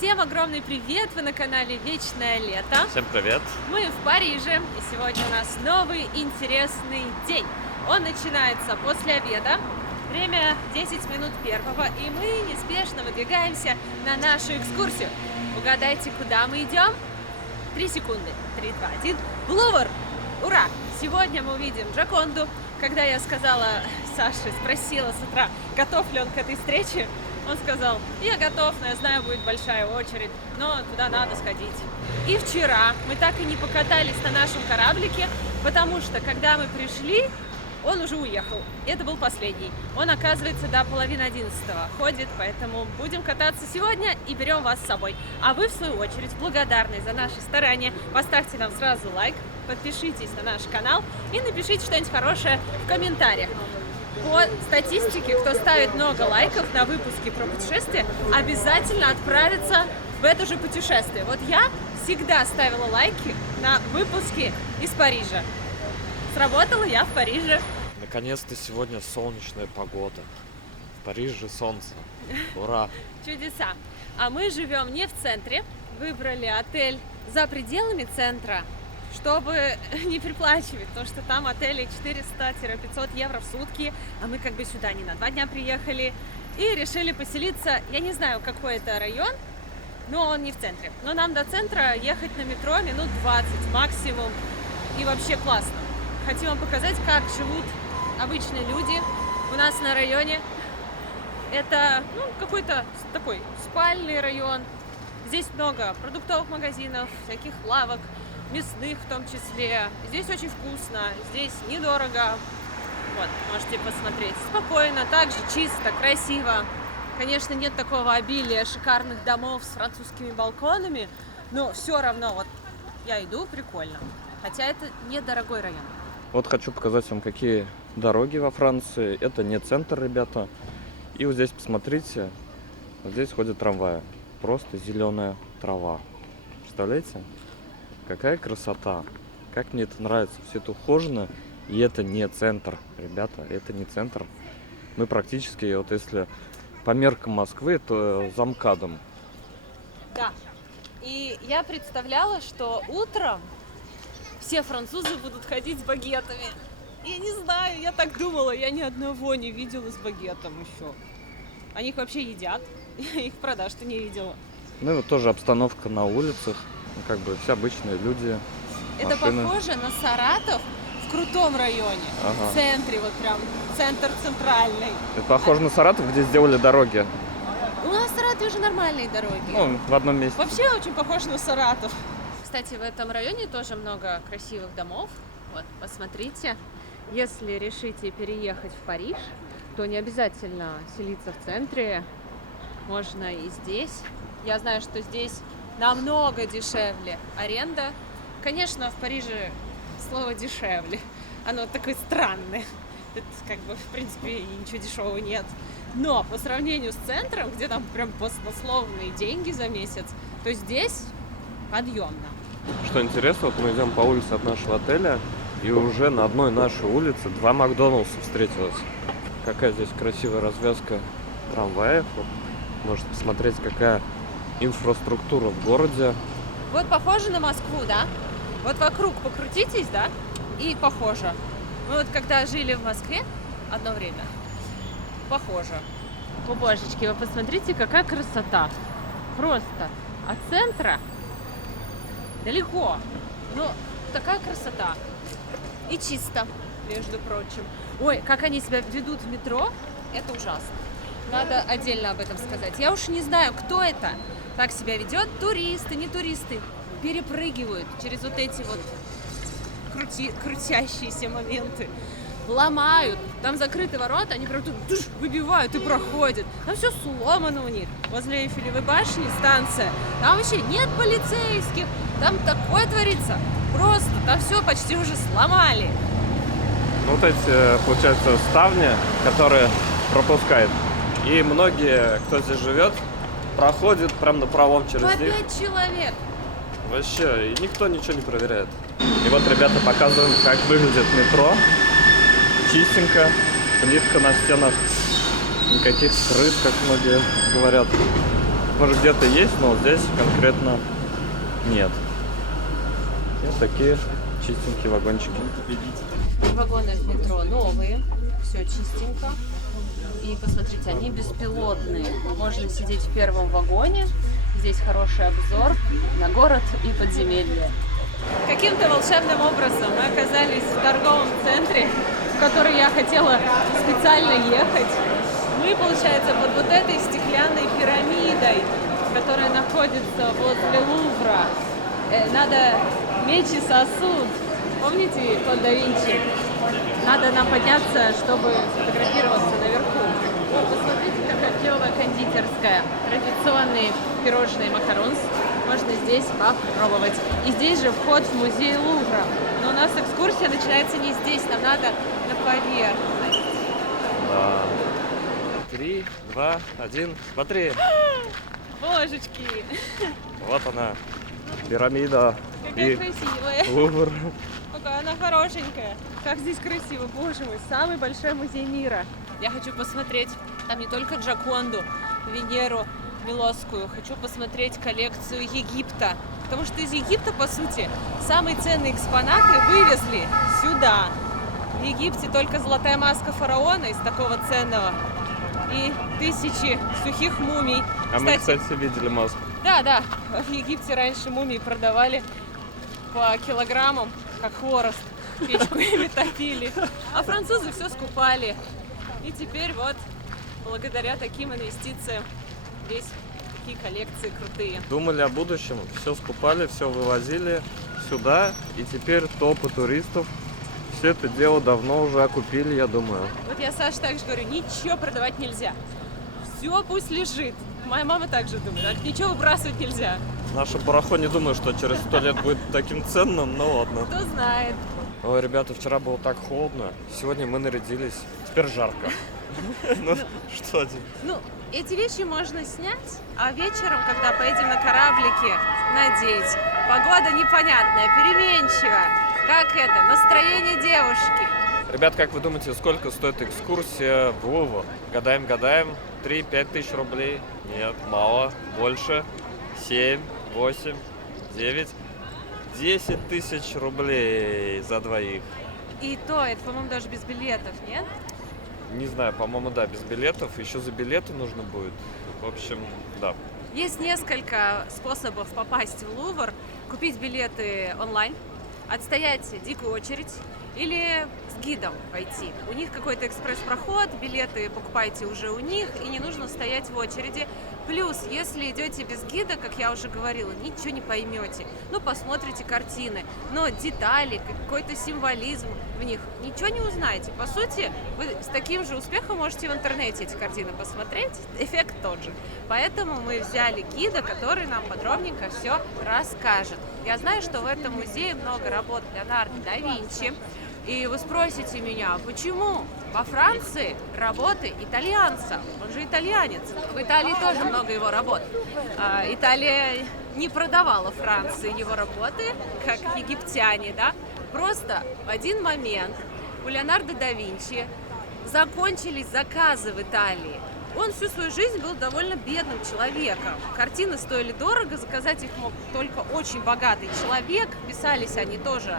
Всем огромный привет! Вы на канале Вечное Лето. Всем привет! Мы в Париже, и сегодня у нас новый интересный день. Он начинается после обеда. Время 10 минут первого, и мы неспешно выдвигаемся на нашу экскурсию. Угадайте, куда мы идем? 3 секунды. 3, 2, 1. Лувр! Ура! Сегодня мы увидим Джоконду. Когда я спросила с утра, готов ли он к этой встрече, он сказал: я готов, но я знаю, будет большая очередь, но туда надо сходить. И вчера мы так и не покатались на нашем кораблике, потому что, когда мы пришли, он уже уехал. Это был последний. Он, оказывается, до 10:30 ходит, поэтому будем кататься сегодня и берем вас с собой. А вы, в свою очередь, благодарны за наши старания, поставьте нам сразу лайк, подпишитесь на наш канал и напишите что-нибудь хорошее в комментариях. По статистике, кто ставит много лайков на выпуски про путешествия, обязательно отправится в это же путешествие. Вот я всегда ставила лайки на выпуски из Парижа. Сработало, я в Париже. Наконец-то сегодня солнечная погода. В Париже солнце. Ура! Чудеса. А мы живем не в центре. Выбрали отель за пределами центра, чтобы не приплачивать, потому что там отели 400-500 евро в сутки, а мы как бы сюда не на 2 дня приехали и решили поселиться. Я не знаю, какой это район, но он не в центре. Но нам до центра ехать на метро минут 20 максимум, и вообще классно. Хотим вам показать, как живут обычные люди у нас на районе. Это какой-то такой спальный район. Здесь много продуктовых магазинов, всяких лавок, мясных в том числе. Здесь очень вкусно, здесь недорого. Вот, можете посмотреть. Спокойно, также чисто, красиво. Конечно, нет такого обилия шикарных домов с французскими балконами, но все равно вот я иду, прикольно. Хотя это недорогой район. Вот хочу показать вам, какие дороги во Франции. Это не центр, ребята. И вот здесь посмотрите, вот здесь ходят трамваи. Просто зеленая трава. Представляете? Какая красота! Как мне это нравится! Все это ухожено, и это не центр, ребята, это не центр. Мы практически, вот если по меркам Москвы, то за МКАДом. Да. И я представляла, что утром все французы будут ходить с багетами. Я не знаю, я так думала, я ни одного не видела с багетом еще. Они их вообще едят, я их продаж-то не видела. Ну и вот тоже обстановка на улицах. Как бы все обычные люди. Это машины. похоже на Саратов в крутом районе. Ага. В центре, вот прям центр центральный. Это похоже на Саратов, где сделали дороги. У нас в Саратове уже нормальные дороги. Ну, в одном месте. Вообще очень похож на Саратов. Кстати, в этом районе тоже много красивых домов. Вот, посмотрите. Если решите переехать в Париж, то не обязательно селиться в центре. Можно и здесь. Я знаю, что здесь намного дешевле аренда. Конечно, в Париже слово дешевле. Оно такое странное. Тут как бы, в принципе, ничего дешевого нет. Но по сравнению с центром, где там прям баснословные деньги за месяц, то здесь подъемно. Что интересно, вот мы идем по улице от нашего отеля, и уже на одной нашей улице 2 Макдоналдса встретилось. Какая здесь красивая развязка трамваев. Вот, можете посмотреть, какая инфраструктура в городе. Вот похоже на Москву, да? Вот вокруг покрутитесь, да? И похоже. Мы вот когда жили в Москве одно время, похоже. О, божечки, вы посмотрите, какая красота. Просто от центра далеко. Но такая красота. И чисто, между прочим. Ой, как они себя ведут в метро, это ужасно. Надо отдельно об этом сказать. Я уж не знаю, кто это так себя ведет. Туристы, не туристы. Перепрыгивают через вот эти вот крутящиеся моменты. Ломают. Там закрыты ворота, они прям тут выбивают и проходят. Там все сломано у них. Возле Эйфелевой башни станция. Там вообще нет полицейских. Там такое творится. Просто там все почти уже сломали. Ну, вот эти, получается, ставни, которые пропускают. И многие, кто здесь живет, проходит прям напролом через По них. 5 человек. Вообще, и никто ничего не проверяет. И вот, ребята, показываем, как выглядит метро. Чистенько, плитка на стенах, никаких крыс, как многие говорят. Может, где-то есть, но здесь конкретно нет. Вот такие чистенькие вагончики. Вагоны в метро новые, все чистенько. И посмотрите, они беспилотные. Можно сидеть в первом вагоне. Здесь хороший обзор на город и подземелье. Каким-то волшебным образом мы оказались в торговом центре, в который я хотела специально ехать. Мы, получается, под вот этой стеклянной пирамидой, которая находится возле Лувра. Надо меч и сосуд. Помните код да Винчи? Надо нам подняться, чтобы сфотографироваться наверху. О, посмотрите, какая клевая кондитерская. Традиционные пирожные макаронс. Можно здесь попробовать. И здесь же вход в музей Лувра. Но у нас экскурсия начинается не здесь, нам надо на поверхность. Да. 3, 2, 1, смотри. Божечки! Вот она, пирамида Какая и красивая! Лувр. Какая она хорошенькая. Как здесь красиво, боже мой. Самый большой музей мира. Я хочу посмотреть там не только Джоконду, Венеру Милосскую. Хочу посмотреть коллекцию Египта. Потому что из Египта, по сути, самые ценные экспонаты вывезли сюда. В Египте только золотая маска фараона из такого ценного. И тысячи сухих мумий. А мы, кстати, видели маску. Да, в Египте раньше мумии продавали по килограммам, как хворост. Печку ими топили. А французы все скупали. И теперь вот, благодаря таким инвестициям, здесь такие коллекции крутые. Думали о будущем, все скупали, все вывозили сюда. И теперь топы туристов все это дело давно уже окупили, я думаю. Вот я Саше также говорю, ничего продавать нельзя. Все пусть лежит. Моя мама также думает, так ничего выбрасывать нельзя. Наше барахо не думаю, что через 100 лет будет таким ценным, но ладно. Кто знает. Ой, ребята, вчера было так холодно, сегодня мы нарядились, теперь жарко. Ну, что делать? Ну, эти вещи можно снять, а вечером, когда поедем на кораблике, надеть. Погода непонятная, переменчивая. Как это? Настроение девушки. Ребят, как вы думаете, сколько стоит экскурсия в Лувр? Гадаем, 3-5 тысяч рублей? Нет, мало, больше. 7, 8, 9, 10 тысяч рублей за двоих. И то, это, по-моему, даже без билетов, нет? Не знаю, по-моему, да, без билетов. Еще за билеты нужно будет. В общем, да. Есть несколько способов попасть в Лувр. Купить билеты онлайн, отстоять дикую очередь или с гидом пойти. У них какой-то экспресс-проход, билеты покупайте уже у них, и не нужно стоять в очереди. Плюс, если идете без гида, как я уже говорила, ничего не поймете. Ну, посмотрите картины, но детали, какой-то символизм в них, ничего не узнаете. По сути, вы с таким же успехом можете в интернете эти картины посмотреть, эффект тот же. Поэтому мы взяли гида, который нам подробненько все расскажет. Я знаю, что в этом музее много работ Леонардо да Винчи. И вы спросите меня, почему во Франции работы итальянца? Он же итальянец. В Италии тоже много его работ. Италия не продавала Франции его работы, как египтяне, да? Просто в один момент у Леонардо да Винчи закончились заказы в Италии. Он всю свою жизнь был довольно бедным человеком. Картины стоили дорого, заказать их мог только очень богатый человек. Писались они тоже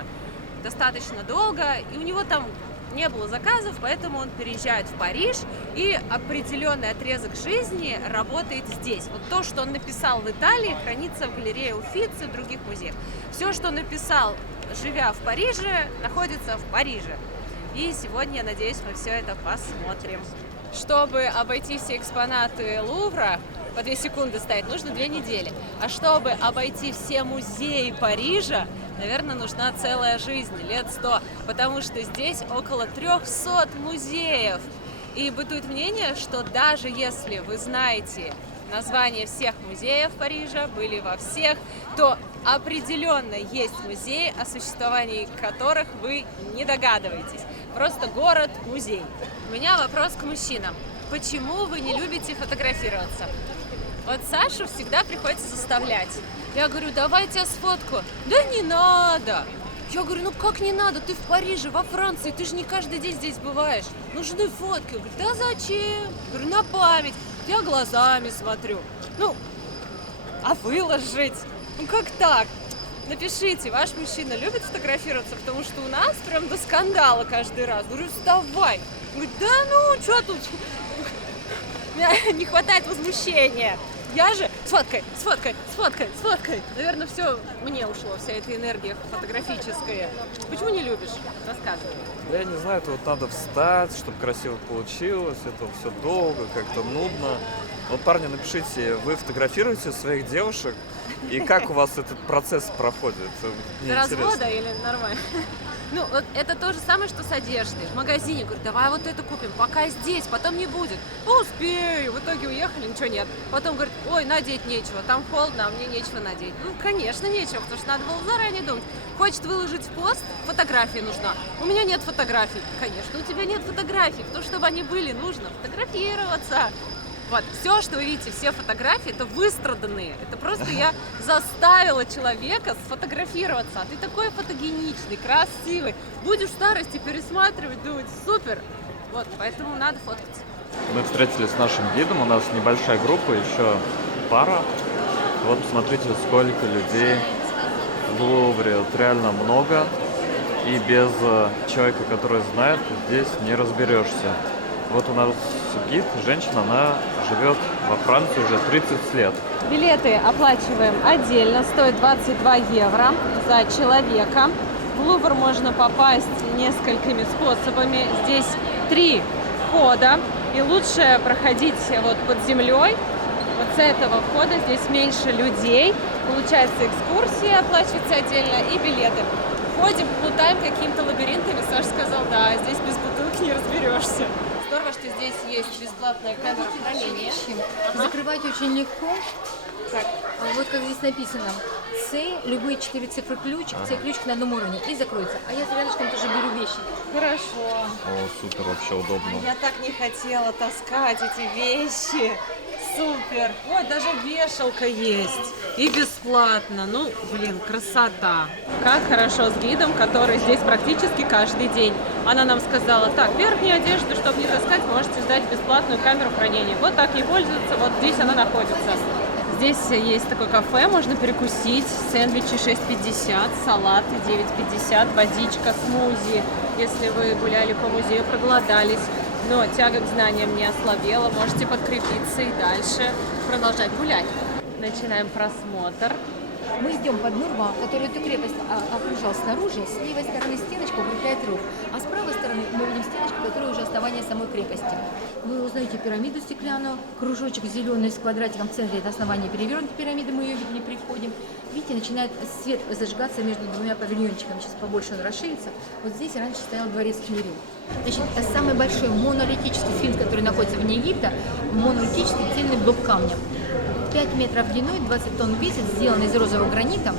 достаточно долго, и у него там не было заказов, поэтому он переезжает в Париж, и определенный отрезок жизни работает здесь. Вот то, что он написал в Италии, хранится в галерее Уффици и других музеях. Все, что написал, живя в Париже, находится в Париже. И сегодня, я надеюсь, мы все это посмотрим. Чтобы обойти все экспонаты Лувра, по 2 секунды стоять, нужно 2 недели. А чтобы обойти все музеи Парижа, наверное, нужна целая жизнь, лет 100, потому что здесь около 300 музеев. И бытует мнение, что даже если вы знаете название всех музеев Парижа, были во всех, то определенно есть музеи, о существовании которых вы не догадываетесь. Просто город-музей. У меня вопрос к мужчинам. Почему вы не любите фотографироваться? Вот Сашу всегда приходится заставлять. Я говорю, давай я тебя сфоткаю. Да не надо. Я говорю, ну как не надо? Ты в Париже, во Франции, ты же не каждый день здесь бываешь. Нужны фотки. Я говорю, да зачем? Я говорю, на память. Я глазами смотрю. Ну, А выложить? Ну как так? Напишите, ваш мужчина любит фотографироваться, потому что у нас прям до скандала каждый раз. Говорю, вставай. Говорит, да ну, что тут? Мне не хватает возмущения. Я же сфоткай, сфоткай, сфоткай, сфоткай. Наверное, все мне ушло, вся эта энергия фотографическая. Почему не любишь? Рассказывай. Да я не знаю, это вот надо встать, чтобы красиво получилось, это все долго, как-то нудно. Вот, парни, напишите, вы фотографируете своих девушек, и как у вас этот процесс проходит? Мне До интересно. развода или нормально? Ну, вот это то же самое, что с одеждой. В магазине говорят, давай вот это купим, пока здесь, потом не будет. Успею. В итоге уехали, ничего нет. Потом говорят, ой, надеть нечего, там холодно, а мне нечего надеть. Ну, конечно, нечего, потому что надо было заранее думать. Хочет выложить в пост, фотография нужна. У меня нет фотографий. Конечно, у тебя нет фотографий. То, чтобы они были, нужно фотографироваться. Вот, все, что вы видите, все фотографии, это выстраданные. Это просто я заставила человека сфотографироваться. А ты такой фотогеничный, красивый. Будешь в старости пересматривать, думать, супер. Вот, поэтому надо фоткаться. Мы встретились с нашим гидом, у нас небольшая группа, еще пара. Вот посмотрите, сколько людей в Лувре, вот реально много. И без человека, который знает, здесь не разберешься. Вот у нас гид, женщина, она живет во Франции уже 30 лет. Билеты оплачиваем отдельно, стоит 22 евро за человека. В Лувр можно попасть несколькими способами. Здесь 3 входа, и лучше проходить вот под землей. Вот с этого входа здесь меньше людей. Получается, экскурсии оплачиваются отдельно и билеты. Ходим, плутаем какими-то лабиринтами. Саша сказал, да, здесь без бутылки не разберешься. Здорово, что здесь есть бесплатная камера хранения. Закрывать очень легко. Так, Вот как здесь написано. С, любые 4 цифры ключ, С ключик на одном уровне и закроется. А я за рядышком тоже беру вещи. хорошо. О, супер, вообще удобно. Я так не хотела таскать эти вещи. Супер. Ой, даже вешалка есть. И бесплатно. Ну, блин, красота. Как хорошо с гидом, который здесь практически каждый день. Она нам сказала, так, верхнюю одежду, чтобы не таскать, можете сдать бесплатную камеру хранения. Вот так не пользоваться, вот здесь она находится. Здесь есть такое кафе, можно перекусить. Сэндвичи 6,50, салаты 9,50, водичка, смузи. Если вы гуляли по музею, проголодались, но тяга к знаниям не ослабела, можете подкрепиться и дальше продолжать гулять. Начинаем просмотр. Мы идем под Нурва, который эту крепость окружал снаружи. С левой стороны стеночка укрепляет ров, а с правой стороны мы видим стеночку, которая уже основание самой крепости. Вы узнаете пирамиду стеклянную, кружочек зеленый с квадратиком в центре, это основание перевернутой пирамиды, мы ее видели при входе. Видите, начинает свет зажигаться между двумя павильончиками, сейчас побольше он расширится. Вот здесь раньше стоял дворец Тюрю. Значит, это самый большой монолитический сфинкс, который находится вне Египта, монолитический цельный блок камня. 5 метров длиной, 20 тонн весит, сделан из розового гранита.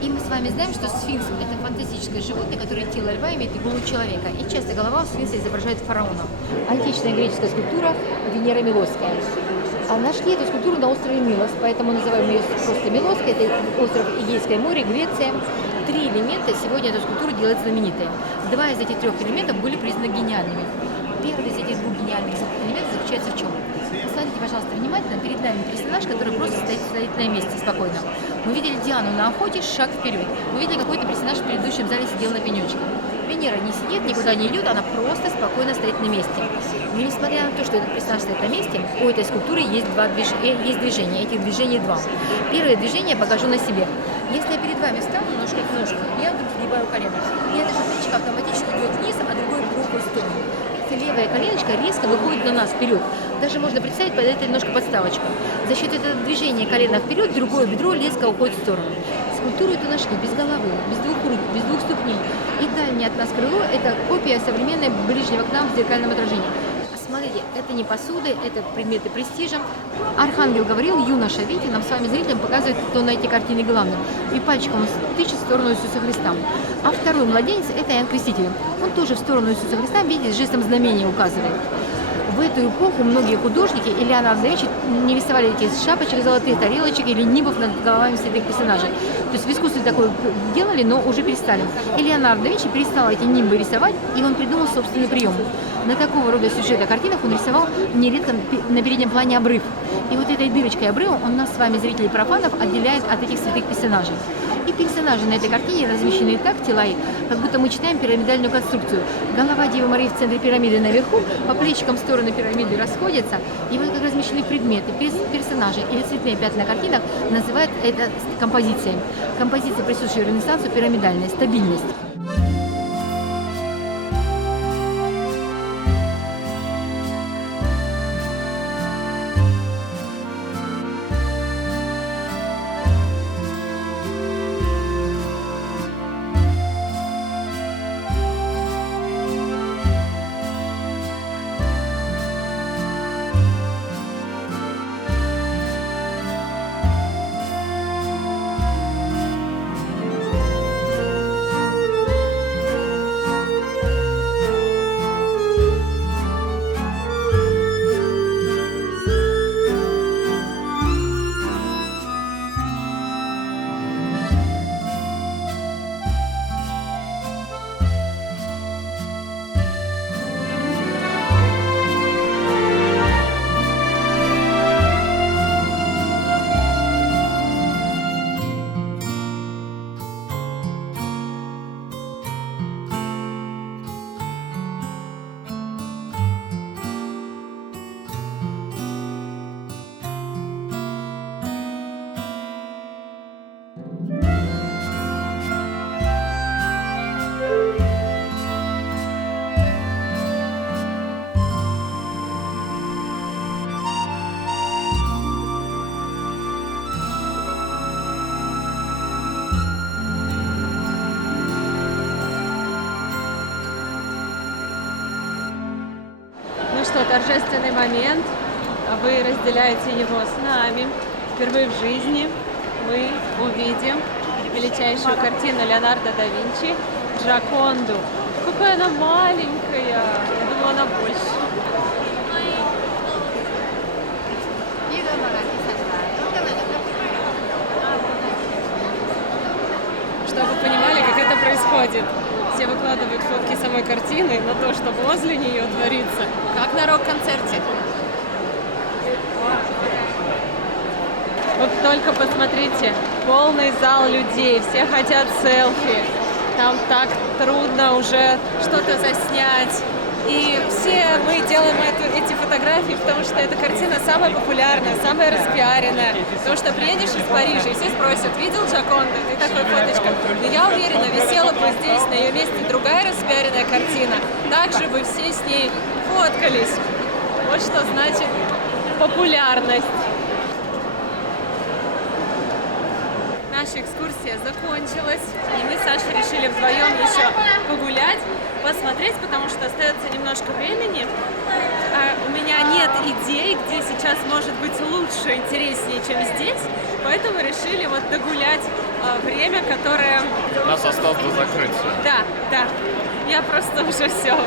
И мы с вами знаем, что сфинкс – это фантастическое животное, которое тело льва имеет и голову человека. И часто голова у сфинкса изображает фараона. Античная греческая скульптура Венера Милосская. А нашли эту скульптуру на острове Милос, поэтому называем ее просто Милосской. Это остров Эгейское море, Греция. 3 элемента сегодня эту скульптуру делает знаменитой. 2 из этих 3 элементов были признаны гениальными. Первый из этих 2 гениальных элементов заключается в чем? Посмотрите, пожалуйста, внимательно, перед нами персонаж, который просто стоит на месте спокойно. Мы видели Диану на охоте, шаг вперед. Мы видели какой-то персонаж в предыдущем зале сидел на пенечке. Венера не сидит, никуда не идет, она просто спокойно стоит на месте. Но несмотря на то, что этот персонаж стоит на месте, у этой скульптуры есть движения, этих движений 2. Первое движение я покажу на себе. Если я перед вами встану ножка к ножке, я вдруг сгибаю колено. И это же плечико автоматически идет вниз, а другой в другую сторону. Левая коленочка резко выходит на нас вперед. Даже можно представить под этой немножко подставочку. За счет этого движения колена вперед, другое бедро резко уходит в сторону. Скульптуру эту нашли без головы, без 2 рук, без 2 ступней. И дальнее от нас крыло – это копия современной ближнего к нам в зеркальном отражении. Смотрите, это не посуды, это предметы престижа. Архангел говорил, юноша, видите, нам с вами зрителям показывает, кто на эти картины главный. И пальчиком он тычет в сторону Иисуса Христа. А второй младенец – это Иоанн Креститель. Он тоже в сторону Иисуса Христа, видите, жестом знамения указывает. В эту эпоху многие художники и Леонардо да Винчи не рисовали эти шапочек, золотых тарелочек или нимбов над головами святых персонажей. То есть в искусстве такое делали, но уже перестали. И Леонардо да Винчи перестал эти нимбы рисовать, и он придумал собственный прием. На такого рода сюжета картинах он рисовал нередко на переднем плане обрыв. И вот этой дырочкой обрыва он нас с вами, зрителей профанов, отделяет от этих святых персонажей. И персонажи на этой картине размещены так, тела их, как будто мы читаем пирамидальную конструкцию. Голова Девы Марии в центре пирамиды наверху, по плечикам стороны пирамиды расходятся, и вот как размещены предметы, персонажи или цветные пятна на картинах называют это композицией. Композиция, присущая Ренессансу, пирамидальная, стабильность. Ну что, торжественный момент. Вы разделяете его с нами. Впервые в жизни мы увидим величайшую картину Леонардо да Винчи «Джоконду». Какая она маленькая! Я думала, она больше. Чтобы вы понимали, как это происходит. Все выкладывают фотки самой картины, но то, что возле нее творится, как на рок-концерте. Вот только посмотрите, полный зал людей, все хотят селфи. Там так трудно уже что-то заснять. И все мы делаем эти фотографии, потому что эта картина самая популярная, самая распиаренная. Потому что приедешь из Парижа, и все спросят, видел Джоконду? Ты такой фоточка. Но я уверена, висела бы здесь, на ее месте, другая распиаренная картина. Также бы все с ней фоткались. Вот что значит популярность. Наша экскурсия закончилась, и мы с Сашей решили вдвоем еще погулять, посмотреть, потому что остается немножко времени. У меня нет идей, где сейчас может быть лучше, интереснее, чем здесь, поэтому решили вот догулять время, которое... У нас осталось до закрытия. Да. Я просто уже все.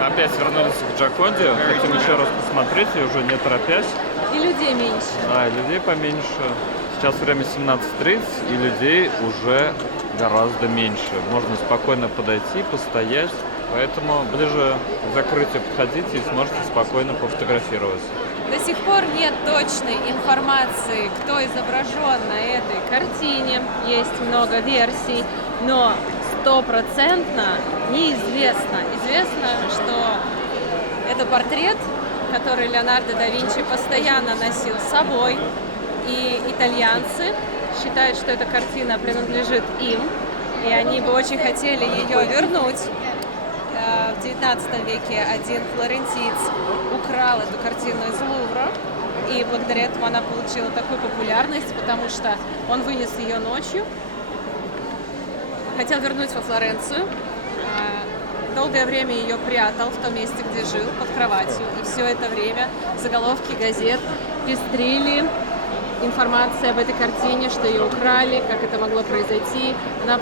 Опять вернулись к Джоконде, хотим еще раз посмотреть, и уже не торопясь. И людей меньше. Да, и людей поменьше. Сейчас время 17:30, и людей уже гораздо меньше. Можно спокойно подойти, постоять. Поэтому ближе к закрытию подходите и сможете спокойно пофотографировать. До сих пор нет точной информации, кто изображен на этой картине. Есть много версий, но стопроцентно неизвестно. Известно, что это портрет, который Леонардо да Винчи постоянно носил с собой. И итальянцы считают, что эта картина принадлежит им, и они бы очень хотели ее вернуть. В 19 веке один флорентиец украл эту картину из Лувра, и благодаря этому она получила такую популярность, потому что он вынес ее ночью, хотел вернуть во Флоренцию, долгое время ее прятал в том месте, где жил, под кроватью, и все это время заголовки газет пестрили информация об этой картине, что ее украли, как это могло произойти. Она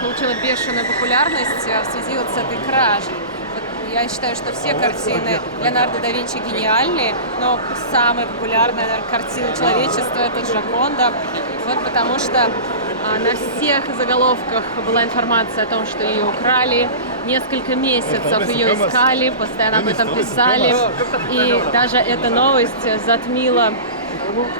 получила бешеную популярность в связи вот с этой кражей. Вот Я считаю, что все картины Леонардо да Винчи гениальные, но самая популярная, наверное, картина человечества — это Джоконда. Вот потому что на всех заголовках была информация о том, что ее украли. Несколько месяцев ее искали, постоянно об этом писали. И даже эта новость затмила,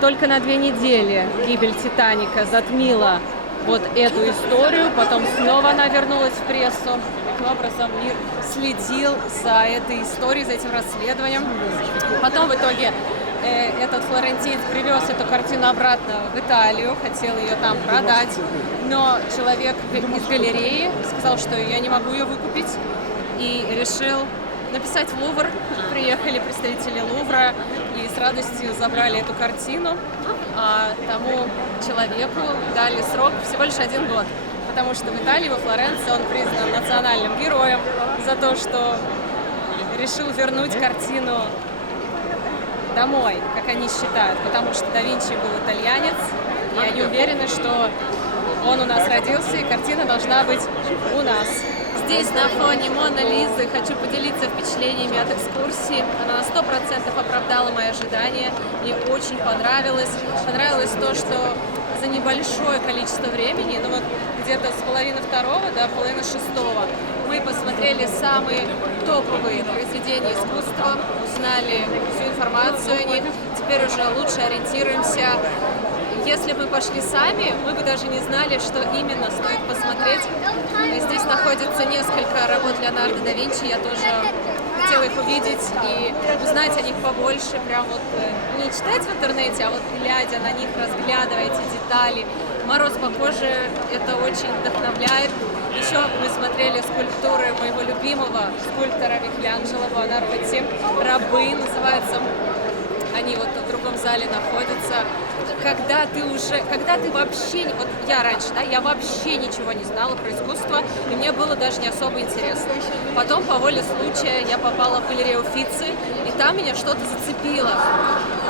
только на 2 недели гибель «Титаника» затмила вот эту историю. Потом снова она вернулась в прессу. Таким образом, мир следил за этой историей, за этим расследованием. Потом в итоге этот флорентиец привез эту картину обратно в Италию, хотел ее там продать, но человек из галереи сказал, что я не могу ее выкупить, и решил написать в Лувр. Приехали представители Лувра и с радостью забрали эту картину, а тому человеку дали срок всего лишь 1 год, потому что в Италии, во Флоренции, он признан национальным героем за то, что решил вернуть картину домой, как они считают, потому что да Винчи был итальянец, и они уверены, что он у нас родился, и картина должна быть у нас. Здесь на фоне Моны Лизы хочу поделиться впечатлениями от экскурсии. Она на 100% оправдала мои ожидания. Мне очень понравилось. Понравилось то, что за небольшое количество времени, ну вот где-то с половины 2 до половины 6, мы посмотрели самые топовые произведения искусства, узнали всю информацию о них, теперь уже лучше ориентируемся. Если бы мы пошли сами, мы бы даже не знали, что именно стоит посмотреть. Здесь находится несколько работ Леонардо да Винчи, я тоже хотела их увидеть и узнать о них побольше, прям вот не читать в интернете, а вот глядя на них, разглядывая эти детали. Мороз по коже, это очень вдохновляет. Еще мы смотрели скульптуры моего любимого скульптора Микеланджело Буонаротти. «Рабы» называются. Они вот в другом зале находятся. Когда ты вообще, вот я раньше, да, я вообще ничего не знала про искусство, и мне было даже не особо интересно. Потом, по воле случая, я попала в галерею Уффици, и там меня что-то зацепило.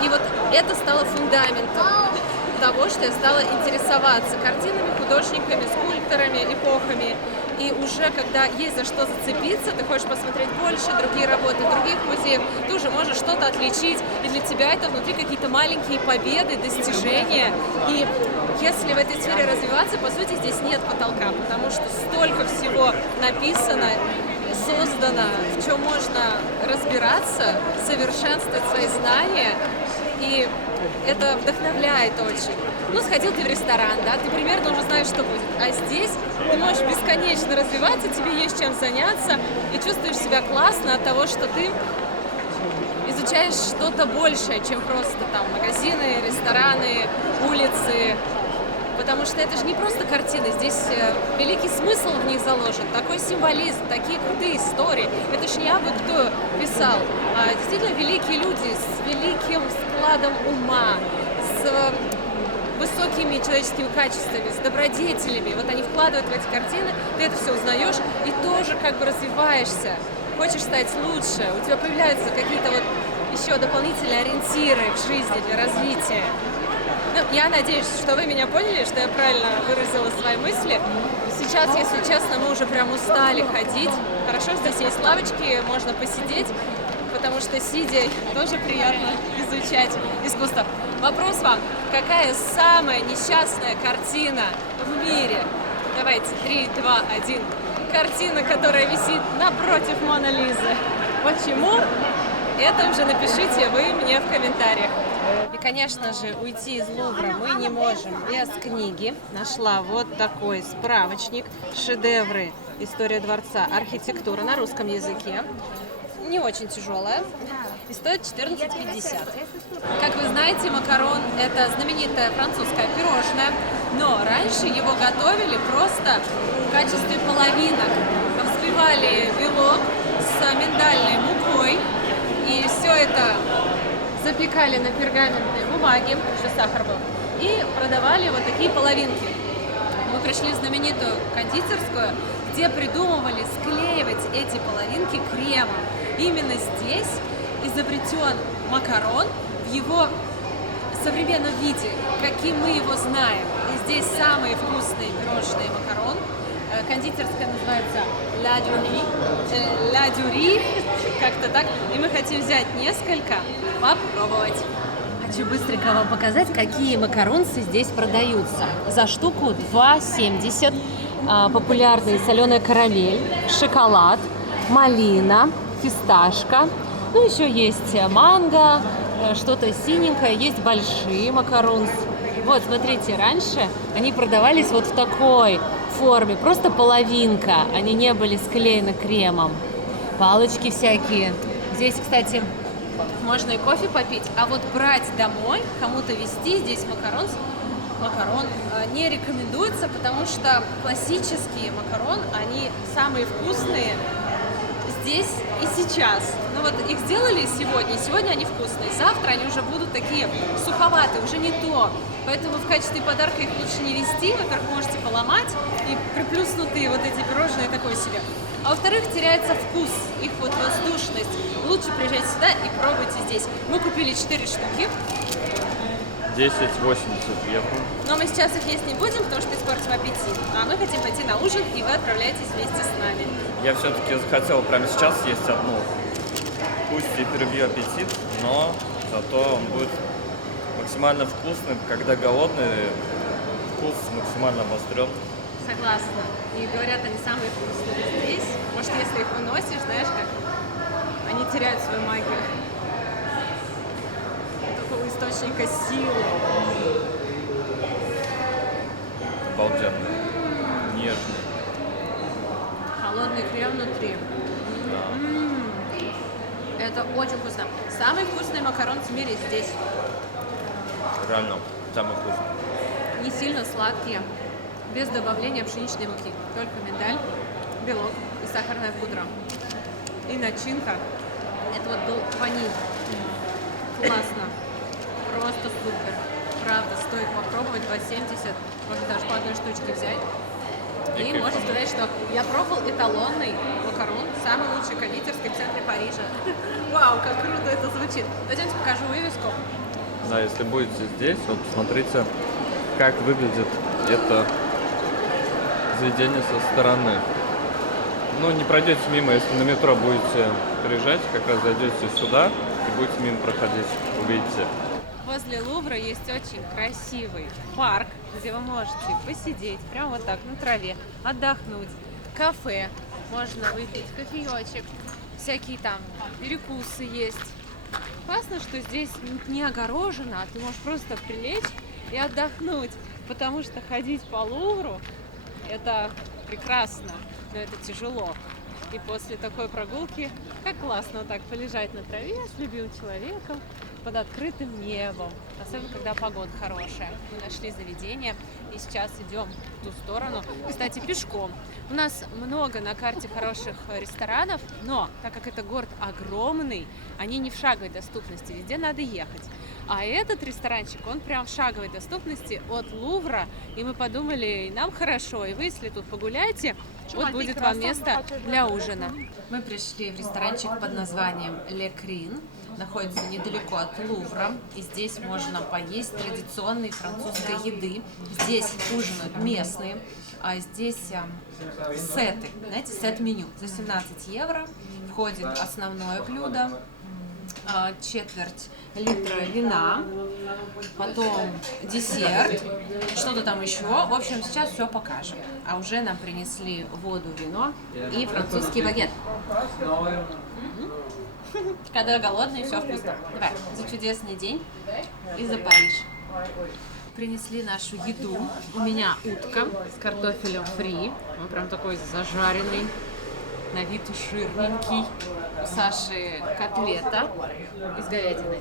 И вот это стало фундаментом того, что я стала интересоваться картинами, художниками, скульпторами, эпохами. И уже когда есть за что зацепиться, ты хочешь посмотреть больше, другие работы, других музеев, ты уже можешь что-то отличить. И для тебя это внутри какие-то маленькие победы, достижения. И если в этой сфере развиваться, по сути, здесь нет потолка, потому что столько всего написано, создано, в чем можно разбираться, совершенствовать свои знания. И это вдохновляет очень. Ну, сходил ты в ресторан, да, ты примерно уже знаешь, что будет. А здесь ты можешь бесконечно развиваться, тебе есть чем заняться, и чувствуешь себя классно от того, что ты изучаешь что-то большее, чем просто там магазины, рестораны, улицы. Потому что это же не просто картины, здесь великий смысл в них заложен, такой символизм, такие крутые истории. Это ж не абы кто писал, а действительно великие люди с великим складом ума, с высокими человеческими качествами, с добродетелями. Вот они вкладывают в эти картины, ты это все узнаешь и тоже как бы развиваешься. Хочешь стать лучше, у тебя появляются какие-то вот еще дополнительные ориентиры в жизни для развития. Ну, я надеюсь, что вы меня поняли, что я правильно выразила свои мысли. Сейчас, если честно, мы уже прям устали ходить. Хорошо, здесь есть лавочки, можно посидеть, потому что сидя тоже приятно изучать искусство. Вопрос вам, какая самая несчастная картина в мире? Давайте, 3, 2, 1. Картина, которая висит напротив Моны Лизы. Почему? Это уже напишите вы мне в комментариях. И, конечно же, уйти из Лувра мы не можем без книги. Нашла вот такой справочник «Шедевры. История дворца. Архитектура» на русском языке. Не очень тяжелая. И стоит 14,50. Как вы знаете, макарон – это знаменитое французское пирожное, но раньше его готовили просто в качестве половинок. Взбивали белок с миндальной мукой, и все это запекали на пергаментной бумаге, еще сахар был, и продавали вот такие половинки. Мы пришли в знаменитую кондитерскую, где придумывали склеивать эти половинки кремом. Именно здесь изобретен макарон в его современном виде, каким мы его знаем. И здесь самые вкусные пирожные макарон. Кондитерская называется La Durie, La Durie, как-то так. И мы хотим взять несколько, попробовать. Хочу быстренько вам показать, какие макаронцы здесь продаются. За штуку 2,70. Популярные соленая карамель, шоколад, малина, фисташка. Ну, еще есть манго, что-то синенькое, есть большие макаронцы. Вот, смотрите, раньше они продавались вот в такой форме, просто половинка. Они не были склеены кремом. Палочки всякие. Здесь, кстати, можно и кофе попить, а вот брать домой, кому-то везти здесь макарон не рекомендуется, потому что классические макарон, они самые вкусные здесь и сейчас. Ну вот их сделали сегодня они вкусные, завтра они уже будут такие суховатые, уже не то. Поэтому в качестве подарка их лучше не везти, во-первых, можете поломать, и приплюснутые вот эти пирожные такое себе. А во-вторых, теряется вкус, их вот воздушность. Лучше приезжайте сюда и пробуйте здесь. Мы купили 4 штуки. 10,80 евро. Но мы сейчас их есть не будем, потому что испортим аппетит. А мы хотим пойти на ужин, и вы отправляетесь вместе с нами. Я все-таки захотел прямо сейчас съесть одну. Пусть и перебью аппетит, но зато он будет максимально вкусным. Когда голодный, вкус максимально обострен. Согласна. И говорят, они самые вкусные здесь. Может, если их выносишь, знаешь, как они теряют свою магию. Такого источника силы. Обалденно. Нежный. Холодный крем внутри. Это очень вкусно. Самый вкусный макарон в мире здесь. Реально, самый вкусный. Не сильно сладкие, без добавления пшеничной муки. Только миндаль, белок и сахарная пудра. И начинка. Это вот был ваниль. Классно. Просто супер. Правда, стоит попробовать 2,70. Можно даже по одной штучке взять. И можно сказать, что я пробовал эталонный макарон, самый лучший кондитерский в центре Парижа. Вау, как круто это звучит. Пойдемте покажу вывеску. Да, если будете здесь, вот посмотрите, как выглядит это заведение со стороны. Ну, не пройдете мимо, если на метро будете приезжать, как раз зайдете сюда и будете мимо проходить, увидите. Возле Лувра есть очень красивый парк, где вы можете посидеть прямо вот так на траве, отдохнуть. Кафе, можно выпить кофеечек, всякие там перекусы есть. Классно, что здесь не огорожено, а ты можешь просто прилечь и отдохнуть, потому что ходить по Лувру – это прекрасно, но это тяжело. И после такой прогулки, как классно вот так полежать на траве с любимым человеком под открытым небом, особенно когда погода хорошая. Мы нашли заведение и сейчас идем в ту сторону. Кстати, пешком. У нас много на карте хороших ресторанов, но так как это город огромный, они не в шаговой доступности, везде надо ехать. А этот ресторанчик, он прям в шаговой доступности от Лувра, и мы подумали, нам хорошо, и вы, если тут погуляете, вот будет вам место для ужина. Мы пришли в ресторанчик под названием Le Crin, находится недалеко от Лувра, и здесь можно поесть традиционной французской еды. Здесь ужинают местные, а здесь сеты, знаете, сет-меню за 17 евро, входит основное блюдо, четверть литра вина, потом десерт, что-то там еще. В общем, сейчас все покажем. А уже нам принесли воду, вино и французский багет. Когда голодный, все вкусно. Давай, за чудесный день и за Париж. Принесли нашу еду. У меня утка с картофелем фри. Он прям такой зажаренный, на вид жирненький. У Саши котлета из говядины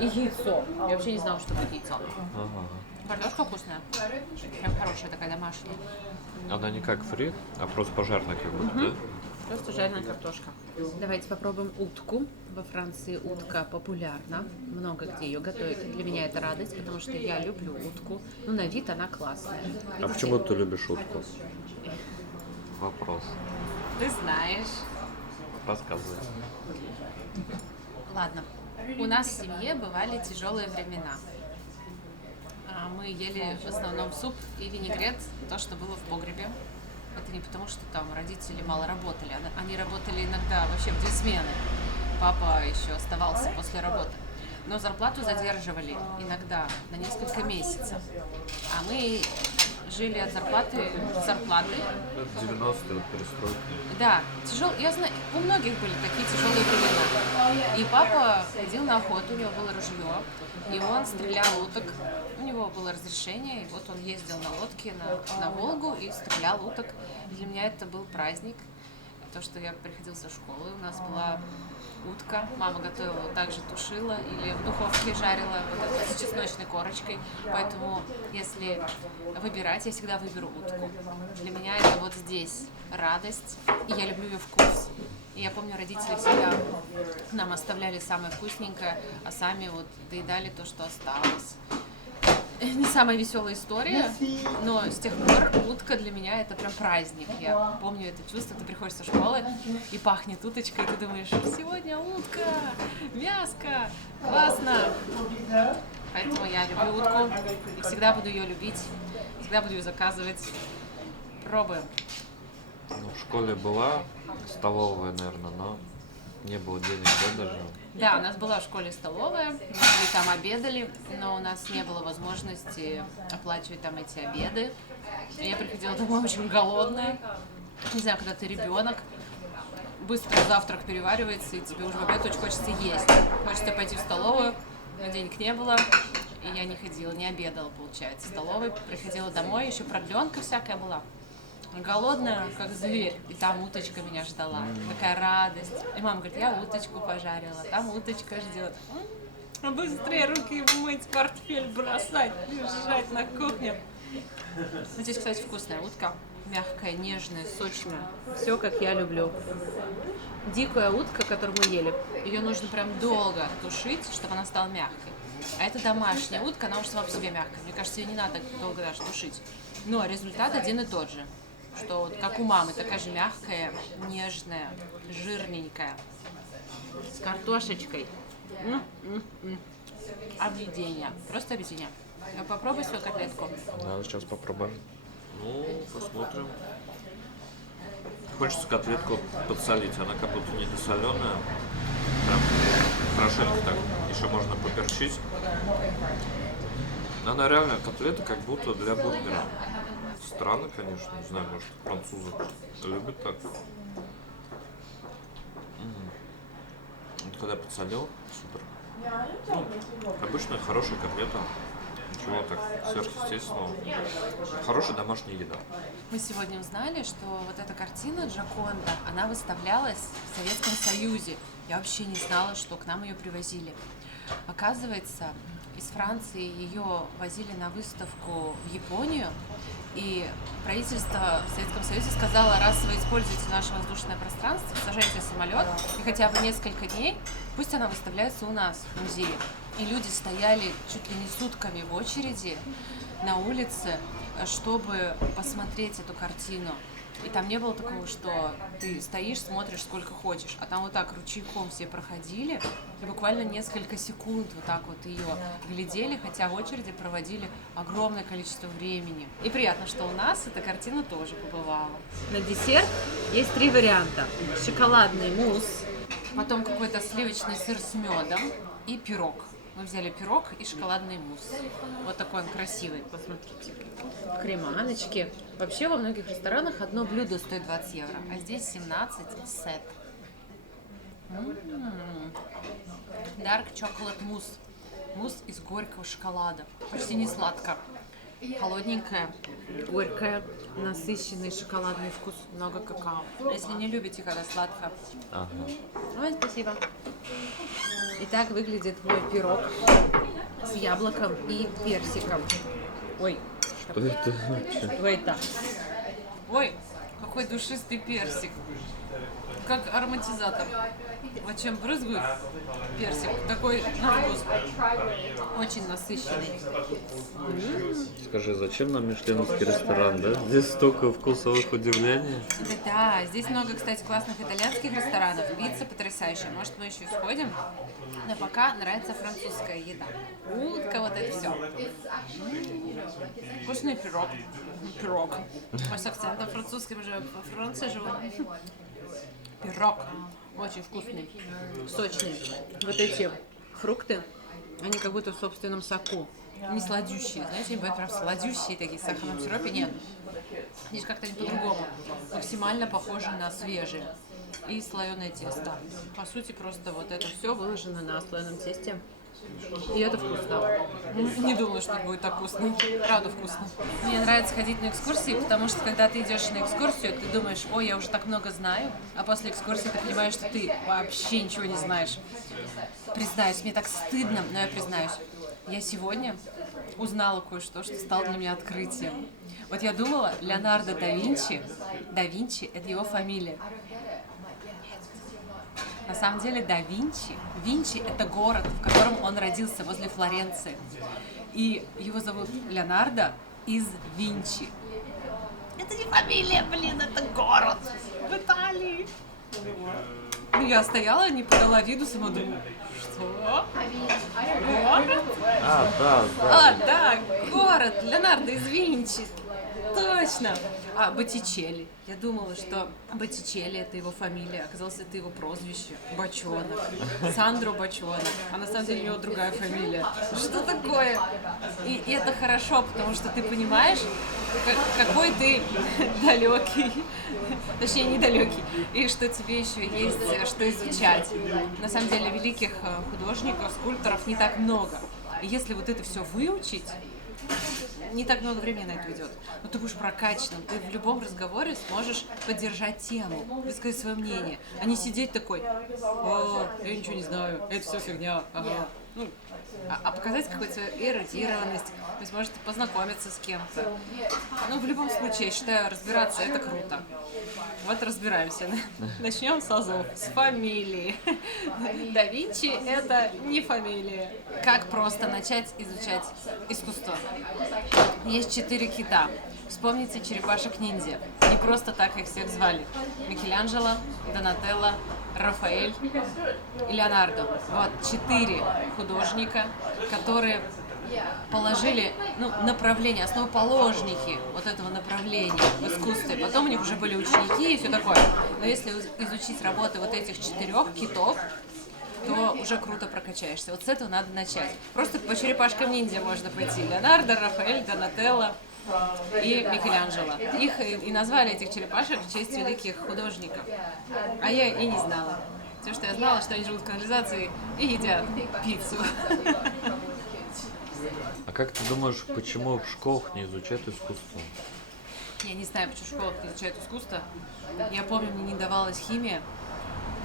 и яйцо. Я вообще не знала, что будет яйцо. Картошка вкусная. Прям хорошая такая, домашняя. Она не как фри, а просто пожарная как будто, да? Просто жареная картошка. Давайте попробуем утку. Во Франции утка популярна. Много где ее готовят. Для меня это радость, потому что я люблю утку. Ну, на вид она классная. А почему ты любишь утку? Вопрос. Ты знаешь. Рассказывай. Ладно. У нас в семье бывали тяжелые времена. Мы ели в основном суп и винегрет, то, что было в погребе. Это не потому, что там родители мало работали. Они работали иногда вообще в 2 смены. Папа еще оставался после работы. Но зарплату задерживали иногда на несколько месяцев. А мы жили от зарплаты к зарплаты. 90-е, перестройка. Да, я знаю, у многих были такие тяжелые времена. И папа ходил на охоту, у него было ружье, и он стрелял уток. У него было разрешение, и вот он ездил на лодке на Волгу и стрелял уток. Для меня это был праздник. То, что я приходила со школы, у нас была утка, мама готовила, также тушила или в духовке жарила вот это с чесночной корочкой. Поэтому, если выбирать, я всегда выберу утку. Для меня это вот здесь радость, и я люблю ее вкус. И я помню, родители всегда нам оставляли самое вкусненькое, а сами вот доедали то, что осталось. Не самая веселая история, но с тех пор утка для меня это прям праздник. Я помню это чувство, ты приходишь со школы и пахнет уточкой, и ты думаешь, сегодня утка, мяско, классно. Поэтому я люблю утку и всегда буду ее любить, всегда буду ее заказывать. Пробуем. Ну, в школе была столовая, наверное, но не было денег, да, даже? Да, у нас была в школе столовая, мы там обедали, но у нас не было возможности оплачивать там эти обеды. И я приходила домой очень голодная. Не знаю, когда ты ребенок, быстро завтрак переваривается, и тебе уже в обед очень хочется есть. Хочется пойти в столовую, но денег не было, и я не ходила, не обедала, получается, в столовой. Приходила домой, еще продленка всякая была. Голодная, как зверь, и там уточка меня ждала. Такая радость. И мама говорит, я уточку пожарила, там уточка ждет. Быстрее руки мыть, портфель бросать, лежать на кухне. Вот здесь, кстати, вкусная утка. Мягкая, нежная, сочная. Все, как я люблю. Дикая утка, которую мы ели, ее нужно прям долго тушить, чтобы она стала мягкой. А это домашняя утка, она уже сама по себе мягкая. Мне кажется, ее не надо долго даже тушить. Но результат один и тот же. Что вот как у мамы, такая же мягкая, нежная, жирненькая, с картошечкой. Объедение, просто объедение. Попробуй свою котлетку. Да, сейчас попробуем. Ну, посмотрим. Хочется котлетку подсолить, она как будто недосоленая. Прям хорошенько так, еще можно поперчить. Она реально котлета как будто для бургера. Странно, конечно, не знаю, может, французы любят так. Вот когда подсолил, супер. Ну, обычная хорошая котлета. Ничего так сверхъестественного. Хорошая домашняя еда. Мы сегодня узнали, что вот эта картина Джоконда, она выставлялась в Советском Союзе. Я вообще не знала, что к нам ее привозили. Оказывается, из Франции ее возили на выставку в Японию, и правительство в Советском Союзе сказало, раз вы используете наше воздушное пространство, сажайте самолет, и хотя бы несколько дней пусть она выставляется у нас в музее. И люди стояли чуть ли не сутками в очереди на улице, чтобы посмотреть эту картину. И там не было такого, что ты стоишь, смотришь сколько хочешь, а там вот так ручейком все проходили, и буквально несколько секунд вот так вот ее глядели, хотя в очереди проводили огромное количество времени. И приятно, что у нас эта картина тоже побывала. На десерт есть 3 варианта. Шоколадный мусс, потом какой-то сливочный сыр с медом и пирог. Мы взяли пирог и шоколадный мусс. Вот такой он красивый, посмотрите. Креманочки. Вообще во многих ресторанах одно блюдо стоит 20 евро, а здесь 17 сет. Dark chocolate mousse. Мусс из горького шоколада. Почти не сладко. Холодненькая, горькая, насыщенный шоколадный вкус, много какао. Если не любите, когда сладко. Ага. Ой, спасибо. И так выглядит мой пирог с яблоком и персиком. Ой, Что это вообще? ой, да. Ой, какой душистый персик. как ароматизатор. Вот чем брызгают персик, такой на вкус. Очень насыщенный. Скажи, зачем нам мишленовский ресторан, да? Здесь столько вкусовых удивлений. Да, здесь много, кстати, классных итальянских ресторанов. Пицца потрясающая. Может, мы еще и сходим? Но пока нравится французская еда. Утка, вот это все. Вкусный пирог. Пирог. Мы с акцентом французским же во Франции живу. Пирог. Очень вкусный. Сочный. Вот эти фрукты, они как будто в собственном соку. Не сладющие, знаете, они бывают прям сладющие такие, в сахарном сиропе нет. Здесь как-то не по-другому. Максимально похоже на свежие. И слоеное тесто. По сути, просто вот это все выложено на слоеном тесте. И это вкусно. Не думала, что это будет так вкусно. Правда вкусно. Мне нравится ходить на экскурсии, потому что когда ты идешь на экскурсию, ты думаешь, ой, я уже так много знаю, а после экскурсии ты понимаешь, что ты вообще ничего не знаешь. Признаюсь, мне так стыдно, но я признаюсь. Я сегодня узнала кое-что, что стало для меня открытием. Вот я думала, Леонардо да Винчи – это его фамилия. На самом деле Винчи – это город, в котором он родился, возле Флоренции. И его зовут Леонардо из Винчи. Это не фамилия, блин, это город в Италии. Ну, я стояла, не подала виду, сама думаю, что? Город? Да, город, Леонардо из Винчи. Точно. А Боттичелли. Я думала, что Боттичелли – это его фамилия, оказалось, это его прозвище. Бочонок. Сандро Бочонок. А на самом деле у него другая фамилия. Что такое? И это хорошо, потому что ты понимаешь, какой ты далекий. Точнее, недалекий. И что тебе еще есть что изучать. На самом деле, великих художников, скульпторов не так много. И если вот это все выучить, не так много времени на это уйдет. Но ты будешь прокачанным, ты в любом разговоре сможешь поддержать тему, высказать свое мнение, а не сидеть такой, я ничего не знаю, это все фигня, ага. Ну, а показать какую-то эрудированность, то есть может познакомиться с кем-то. Ну, в любом случае, я считаю, разбираться это круто. Вот разбираемся. Начнем с азов, с фамилии. Да Винчи – это не фамилия. Как просто начать изучать искусство? Есть 4 кита. Вспомните черепашек-ниндзя. Не просто так их всех звали. Микеланджело, Донателло, Рафаэль и Леонардо. Вот 4 художника, которые положили направление, основоположники вот этого направления в искусстве. Потом у них уже были ученики и все такое. Но если изучить работы вот этих 4 китов, то уже круто прокачаешься. Вот с этого надо начать. Просто по черепашкам ниндзя можно пойти. Леонардо, Рафаэль, Донателло и Микеланджело. Их и назвали, этих черепашек, в честь великих художников. А я и не знала. Все, что я знала, что они живут в канализации и едят пиццу. А как ты думаешь, почему в школах не изучают искусство? Я не знаю, почему в школах не изучают искусство. Я помню, мне не давалась химия.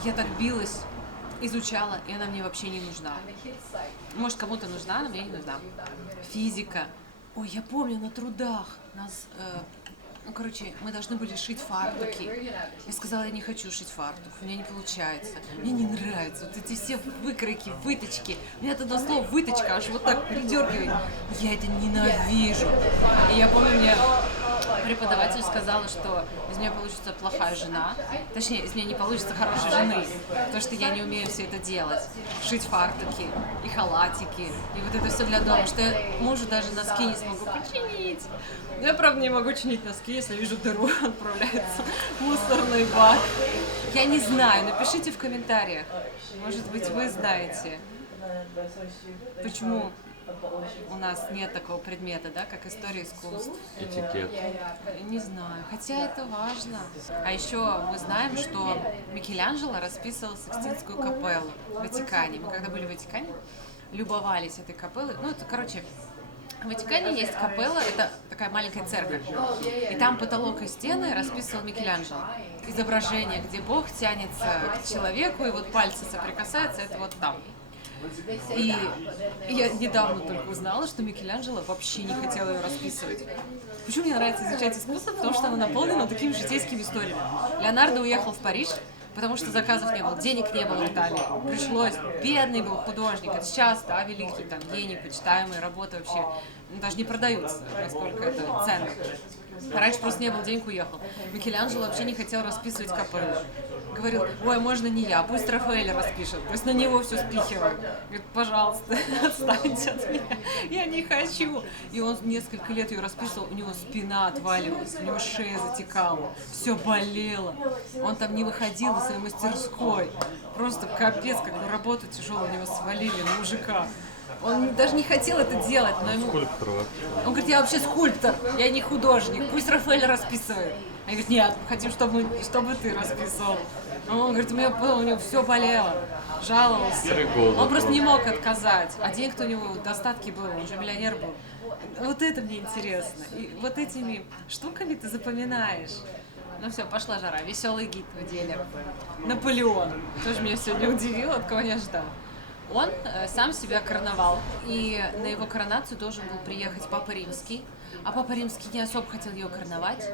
Я так билась, изучала, и она мне вообще не нужна. Может, кому-то нужна, но мне не нужна. Физика. Ой, я помню, на трудах нас... мы должны были шить фартуки. Я сказала, я не хочу шить фартук, у меня не получается. Мне не нравится. Вот эти все выкройки, выточки. Меня это слово выточка аж вот так передергивает. Я это ненавижу. И я помню, мне преподаватель сказала, что из меня получится плохая жена. Точнее, из меня не получится хорошей жены. Потому что я не умею все это делать. Шить фартуки и халатики. И вот это все для дома. Что я мужу даже носки не смогу починить. Я, правда, не могу чинить носки, если вижу дыру, отправляется в мусорный бак. Я не знаю, напишите в комментариях. Может быть, вы знаете, почему у нас нет такого предмета, да, как история искусств. Этикет. Не знаю, хотя это важно. А еще мы знаем, что Микеланджело расписывал Сикстинскую капеллу в Ватикане. Мы когда были в Ватикане, любовались этой капеллой. В Ватикане есть капелла, это такая маленькая церковь. И там потолок и стены расписывал Микеланджело. Изображение, где Бог тянется к человеку, и вот пальцы соприкасаются, это вот там. И я недавно только узнала, что Микеланджело вообще не хотел ее расписывать. Почему мне нравится изучать искусство? Потому что оно наполнено такими житейскими историями. Леонардо уехал в Париж, потому что заказов не было, денег не было в Италии. Пришлось, бедный был художник, это сейчас, да, великий, там, гений, почитаемые работы вообще даже не продаются, насколько это ценно. Раньше просто не было, денег уехал. Микеланджело вообще не хотел расписывать капеллу. Говорил, ой, можно не я, пусть Рафаэль распишет, пусть на него все спихивают. Говорит, пожалуйста, отстаньте от меня, я не хочу. И он несколько лет ее расписывал, у него спина отваливалась, у него шея затекала, все болело. Он там не выходил из своей мастерской. Просто капец, какую работу тяжелую у него свалили на мужика. Он даже не хотел это делать, но ему... Скульптор вообще. Он говорит, я вообще скульптор, я не художник, пусть Рафаэль расписывает. Они говорят, нет, хотим, чтобы ты расписывал. Он говорит, у него все болело, жаловался. 3 года Он просто не мог отказать, а денег-то у него достатки было, он уже миллионер был. Вот это мне интересно. И вот этими штуками ты запоминаешь. Ну все, пошла жара, веселый гид в деле. Наполеон. Тоже меня сегодня удивило, от кого не ожидал. Он сам себя короновал, и на его коронацию должен был приехать Папа Римский, а Папа Римский не особо хотел ее короновать,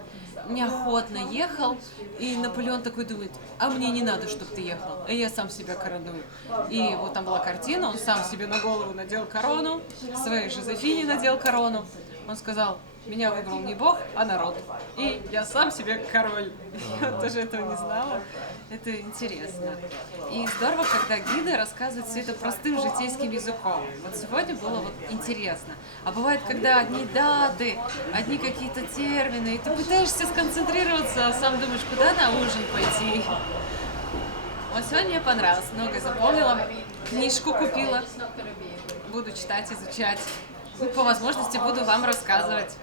неохотно ехал, и Наполеон такой думает, а мне не надо, чтобы ты ехал, а я сам себя короную. И вот там была картина, он сам себе на голову надел корону, своей Жозефине надел корону, он сказал, меня выбрал не Бог, а народ, и я сам себе король. Я тоже этого не знала. Это интересно. И здорово, когда гиды рассказывают все это простым житейским языком. Вот сегодня было вот интересно. А бывает, когда одни даты, одни какие-то термины, и ты пытаешься сконцентрироваться, а сам думаешь, куда на ужин пойти. Вот сегодня мне понравилось, многое запомнила. Книжку купила. Буду читать, изучать. Ну, по возможности буду вам рассказывать.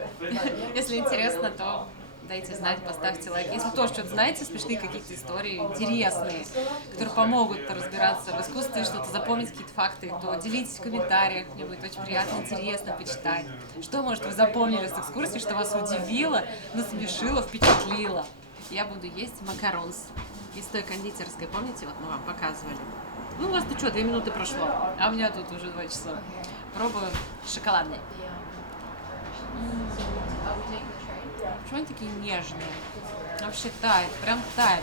Если интересно, то дайте знать, поставьте лайк. Если тоже что-то знаете, смешные какие-то истории, интересные, которые помогут разбираться в искусстве, что-то запомнить, какие-то факты, то делитесь в комментариях. Мне будет очень приятно, интересно почитать. Что, может, вы запомнили с экскурсии, что вас удивило, насмешило, впечатлило. Я буду есть макаронс из той кондитерской, помните, вот мы вам показывали. Ну, у вас-то что, 2 минуты прошло, а у меня тут уже 2 часа. Пробую шоколадный. Почему они такие нежные? Вообще тает, прям тает.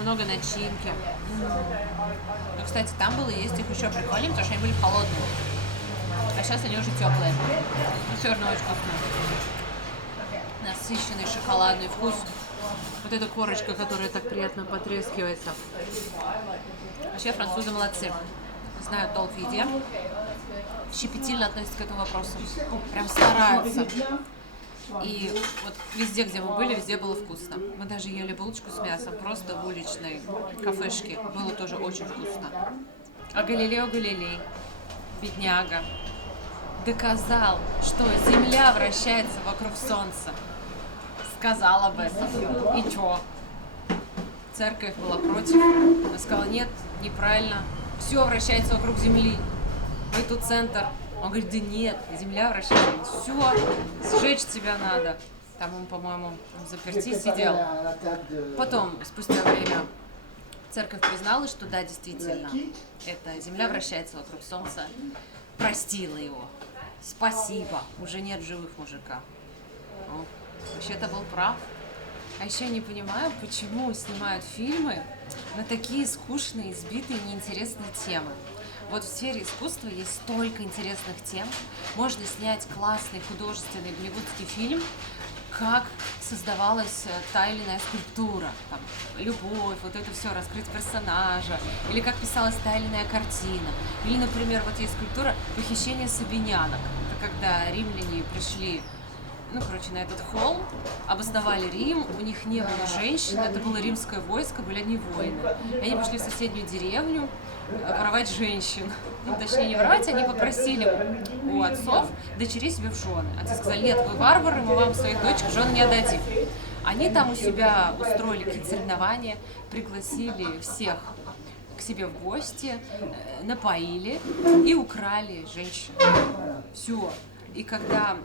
Много начинки. Ну, кстати, там было есть их еще прикольнее, потому что они были холодные. А сейчас они уже теплые. Но все равно очень вкусно. Насыщенный шоколадный вкус. Вот эта корочка, которая так приятно потрескивается. Вообще французы молодцы. Знают толк в еде. Щепетильно относятся к этому вопросу. Прям стараются. И вот везде, где мы были, везде было вкусно. Мы даже ели булочку с мясом, просто в уличной кафешке. Было тоже очень вкусно. А Галилео Галилей, бедняга, доказал, что Земля вращается вокруг Солнца. Сказал об этом. И чё? Церковь была против. Она сказала, нет, неправильно. Все вращается вокруг Земли. Мы тут центр. Он говорит, да нет, Земля вращается. Все, сжечь тебя надо. Там он, по-моему, в заперти сидел. Потом, спустя время, церковь признала, что да, действительно, эта Земля вращается вокруг Солнца. Простила его. Спасибо, уже нет в живых мужика. Ну, вообще-то был прав. А еще не понимаю, почему снимают фильмы на такие скучные, избитые, неинтересные темы. Вот в сфере искусства есть столько интересных тем. Можно снять классный художественный голливудский фильм, как создавалась та или иная скульптура, там, любовь, вот это все, раскрыть персонажа, или как писалась та или иная картина. Или, например, вот есть скульптура «Похищение сабинянок». Это когда римляне пришли, на этот холм, обосновали Рим, у них не было женщин, это было римское войско, были одни воины. И они пошли в соседнюю деревню воровать женщин. Ну, точнее, не воровать, они попросили у отцов дочерей себе в жены. Отцы сказали, нет, вы варвары, мы вам своих дочек в жены не отдадим. Они там у себя устроили какие-то соревнования, пригласили всех к себе в гости, напоили и украли женщин. Все. И когда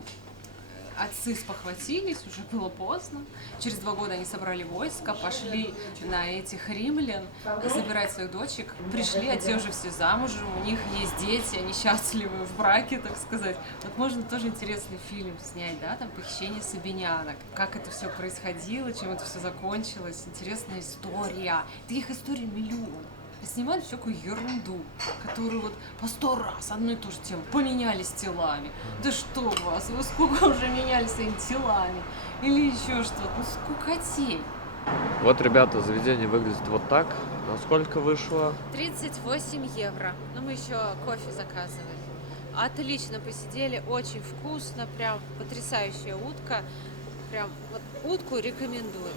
отцы спохватились, уже было поздно. Через 2 года они собрали войско, пошли на этих римлян забирать своих дочек. Пришли, а те уже все замужем, у них есть дети, они счастливы в браке, так сказать. Вот можно тоже интересный фильм снять, да, там «Похищение Сабинянок». Как это все происходило, чем это все закончилось. Интересная история. Таких историй миллион. Снимали всякую ерунду, которую вот по 100 раз одну и ту же тему поменялись телами. Да что вас, вы сколько уже меняли своими телами? Или еще что-то, ну скукотень. Вот, ребята, заведение выглядит вот так. Насколько вышло? 38 евро. Но мы еще кофе заказывали. Отлично посидели, очень вкусно, прям потрясающая утка. Прям вот утку рекомендую.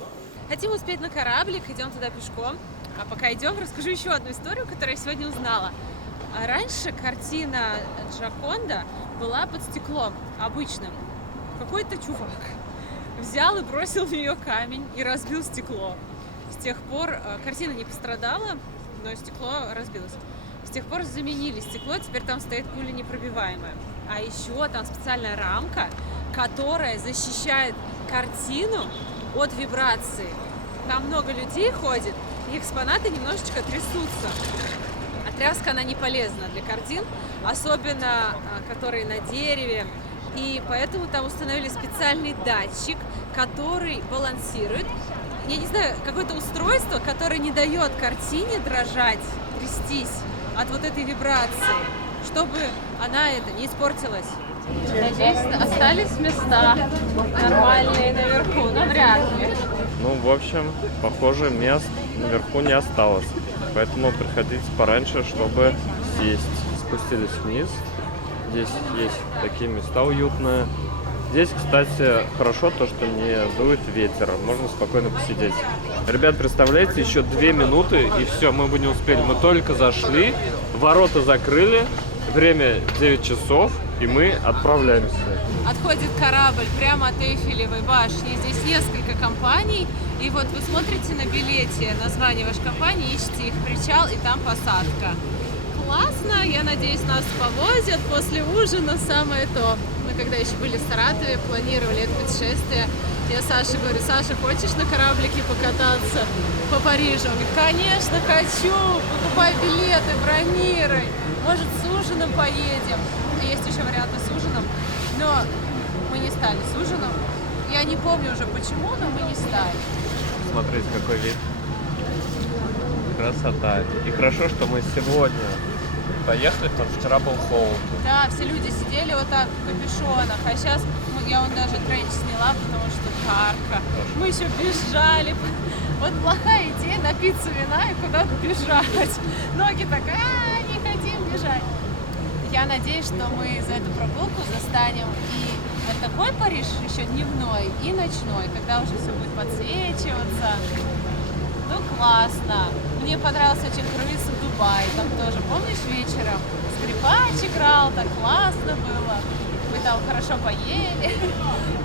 Хотим успеть на кораблик, идем туда пешком. А пока идем, расскажу еще одну историю, которую я сегодня узнала. Раньше картина Джоконда была под стеклом обычным. Какой-то чувак взял и бросил в нее камень и разбил стекло. С тех пор картина не пострадала, но стекло разбилось. С тех пор заменили стекло, теперь там стоит пуленепробиваемое. А еще там специальная рамка, которая защищает картину от вибрации. Там много людей ходит, и экспонаты немножечко трясутся. А тряска, она не полезна для картин, особенно которые на дереве. И поэтому там установили специальный датчик, который балансирует. Я не знаю, какое-то устройство, которое не дает картине дрожать, трястись от вот этой вибрации, чтобы она не испортилась. Надеюсь, остались места нормальные наверху, но вряд ли. Ну, в общем, похоже, мест наверху не осталось. Поэтому приходите пораньше, чтобы сесть. Спустились вниз. Здесь есть такие места уютные. Здесь, кстати, хорошо то, что не дует ветер. Можно спокойно посидеть. Ребят, представляете, еще 2 минуты, и все, мы бы не успели. Мы только зашли, ворота закрыли, время 9 часов, и мы отправляемся. Отходит корабль прямо от Эйфелевой башни. Здесь несколько компаний. И вот вы смотрите на билете название вашей компании, ищите их причал, и там посадка. Классно, я надеюсь, нас повозят после ужина, самое то. Мы когда еще были в Саратове, планировали это путешествие. Я Саше говорю: Саша, хочешь на кораблике покататься по Парижу? Он говорит: конечно, хочу, покупай билеты, бронируй. Может, с ужином поедем. Есть еще варианты с ужином, но мы не стали с ужином. Я не помню уже почему, но мы не стали. Смотрите, какой вид. Красота. И хорошо, что мы сегодня поехали, потому что вчера был холод. Да, все люди сидели вот так в капюшонах, а сейчас я вон даже тренч сняла, потому что жарко. Мы еще бежали. Вот плохая идея напиться вина и куда-то бежать. Ноги так, не хотим бежать. Я надеюсь, что мы за эту прогулку застанем и такой Париж еще дневной, и ночной, когда уже все будет подсвечиваться. Ну, классно. Мне понравился очень круиз в Дубае. Там тоже, помнишь, вечером скрипач играл, так классно было. Мы там хорошо поели.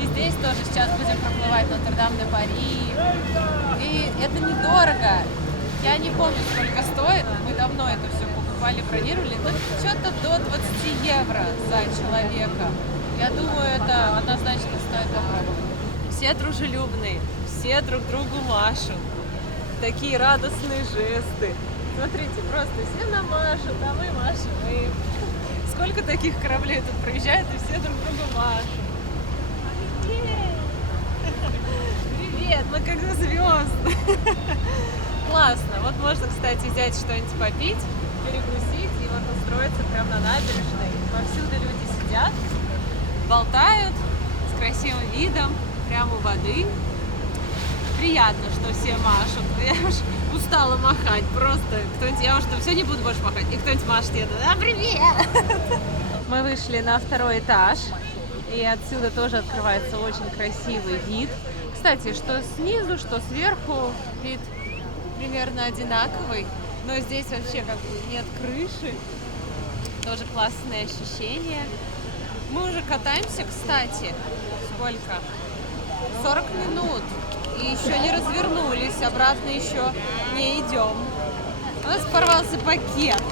И здесь тоже сейчас будем проплывать Нотр-Дам-де-Пари. И это недорого. Я не помню, сколько стоит. Мы давно это все покупали, бронировали. Но что-то до 20 евро за человека. Я думаю, это однозначно стоит попробовать. Все дружелюбные, все друг другу машут. Такие радостные жесты. Смотрите, просто все нам машут, а мы машем им. Сколько таких кораблей тут проезжает, и все друг другу машут. Привет! Привет, мы как звезды. Классно. Вот можно, кстати, взять что-нибудь попить, перекусить и вот устроиться прямо на набережной. Повсюду люди сидят, болтают с красивым видом, прямо у воды. Приятно, что все машут. Я уж устала махать. Просто кто-нибудь, я уже все не буду больше махать. И кто-нибудь машет, я говорю: привет! Мы вышли на 2-й этаж. И отсюда тоже открывается очень красивый вид. Кстати, что снизу, что сверху вид примерно одинаковый. Но здесь вообще как бы нет крыши. Тоже классное ощущение. Мы уже катаемся, кстати. Сколько? 40 минут. И еще не развернулись, обратно еще не идем. У нас порвался пакет.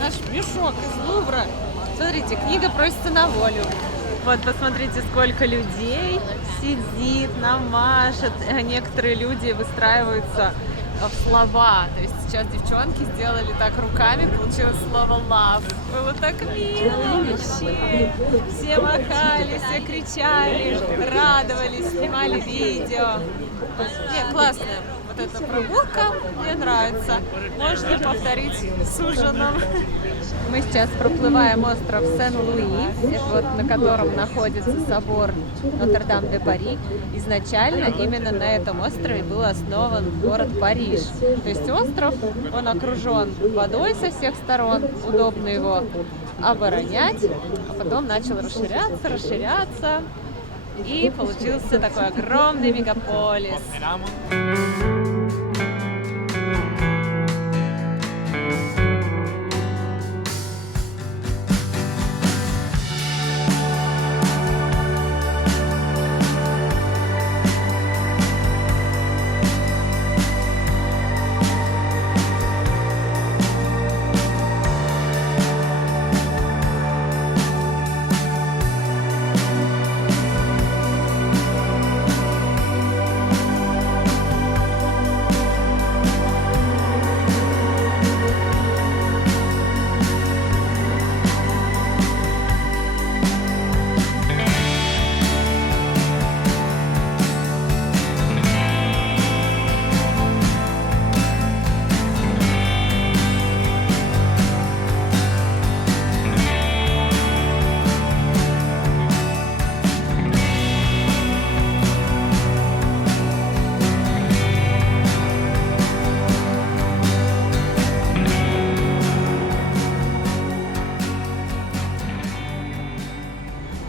Наш мешок из Лувра. Смотрите, книга просится на волю. Вот, посмотрите, сколько людей сидит, нам машет. Некоторые люди выстраиваются в слова. То есть сейчас девчонки сделали так руками, получилось слово love. Было так мило вообще. Все махали, все кричали, радовались, снимали видео. Не, классная вот эта прогулка, мне нравится. Можно повторить с ужином. Мы сейчас проплываем остров Сен-Луи, вот, на котором находится собор Нотр-Дам-де-Пари. Изначально именно на этом острове был основан город Париж. То есть остров, он окружен водой со всех сторон, удобно его оборонять, а потом начал расширяться, и получился такой огромный мегаполис.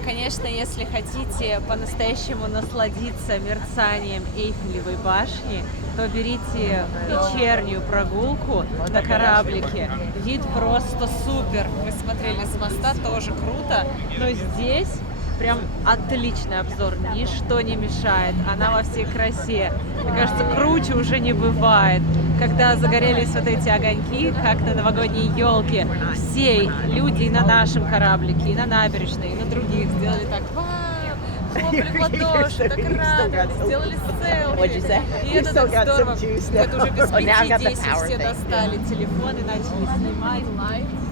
Конечно, если хотите по-настоящему насладиться мерцанием Эйфелевой башни, то берите вечернюю прогулку на кораблике. Вид просто супер. Мы смотрели с моста, тоже круто. Но здесь прям отличный обзор, ничто не мешает. Она во всей красе. Мне кажется, круче уже не бывает. Когда загорелись вот эти огоньки, как на новогодней елке, все люди и на нашем кораблике, и на набережной, и на других сделали так: вау, хлопали в ладоши, так радовались, сделали селфи. И это так здорово. Это уже без 5-10 все достали телефоны, начали снимать.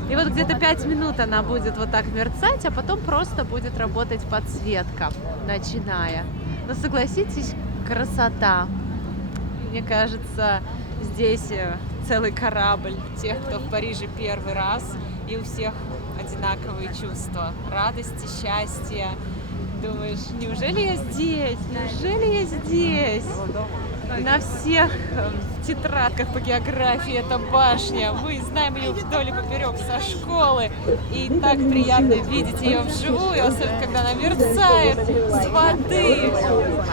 И вот где-то 5 минут она будет вот так мерцать, а потом просто будет работать подсветка, начиная. Но согласитесь, красота. Мне кажется, здесь целый корабль тех, кто в Париже первый раз, и у всех одинаковые чувства радости, счастья. Думаешь, неужели я здесь? Неужели я здесь? На всех тетрадках по географии эта башня. Мы знаем ее вдоль и поперек со школы. И так приятно видеть ее вживую, особенно когда она мерцает с воды.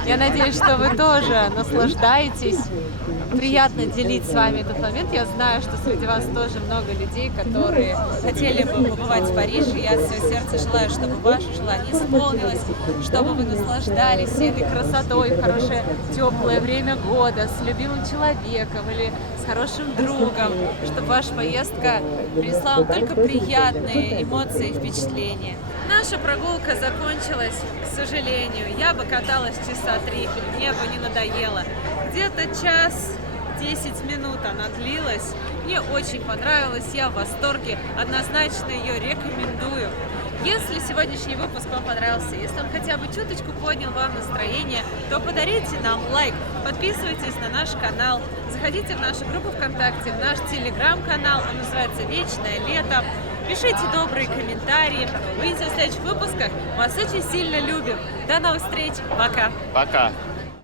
Я надеюсь, что вы тоже наслаждаетесь. Приятно делить с вами этот момент. Я знаю, что среди вас тоже много людей, которые хотели бы побывать в Париже. Я от всего сердца желаю, чтобы ваше желание исполнилось, чтобы вы наслаждались всей этой красотой в хорошее теплое время года с любимым человеком или с хорошим другом, чтобы ваша поездка принесла вам только приятные эмоции и впечатления. Наша прогулка закончилась, к сожалению. Я бы каталась часа 3, мне бы не надоело. Где-то час 10 минут она длилась. Мне очень понравилось, я в восторге. Однозначно ее рекомендую. Если сегодняшний выпуск вам понравился, если он хотя бы чуточку поднял вам настроение, то подарите нам лайк, подписывайтесь на наш канал, заходите в нашу группу ВКонтакте, в наш телеграм-канал, он называется «Вечное лето». Пишите добрые комментарии. Увидимся в следующих выпусках. Вас очень сильно любим. До новых встреч. Пока. Пока.